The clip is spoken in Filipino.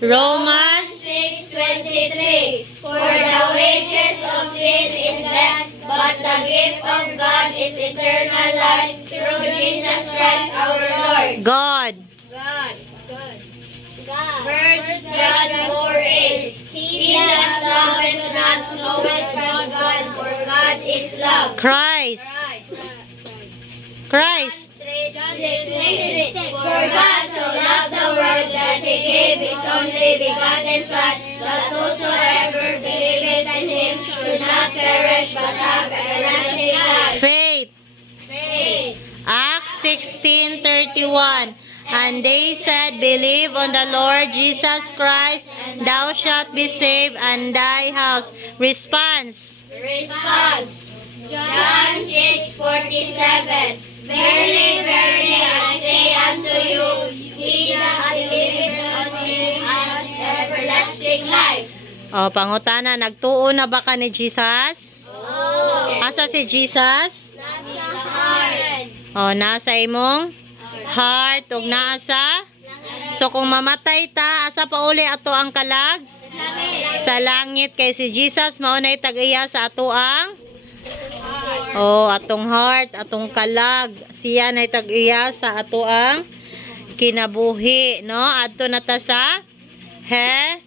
Romans 6:23. For the wages of sin is death, but the gift of God is eternal life through Jesus Christ our Lord. God. God. First John 4:8. He that loveth not knoweth not God, for God is love. Christ. Christ. 3:16. For God so loved the world that He gave His only begotten Son, that whosoever believeth in Him should not perish but have everlasting life. Faith. Faith. Acts 16:31. And they said, Believe on the Lord Jesus Christ, thou shalt be saved, and thy house. Response. Response. John 6:47. Verily, verily, I say unto you, he that believeth on Him hath everlasting life. O, pangutana, nagtuo na ba ka ni Jesus? Oh. Asa si Jesus? Nasa heart. O, nasa imong heart, ug nasa? So, kung mamatay ta, asa pa uli ato ang kalag? Sa langit. Kay si Jesus, maunay tag-iya sa ato ang? Atong heart, atong kalag. Siya na tag-iya sa ato ang kinabuhi, no? Adto na ta sa heaven.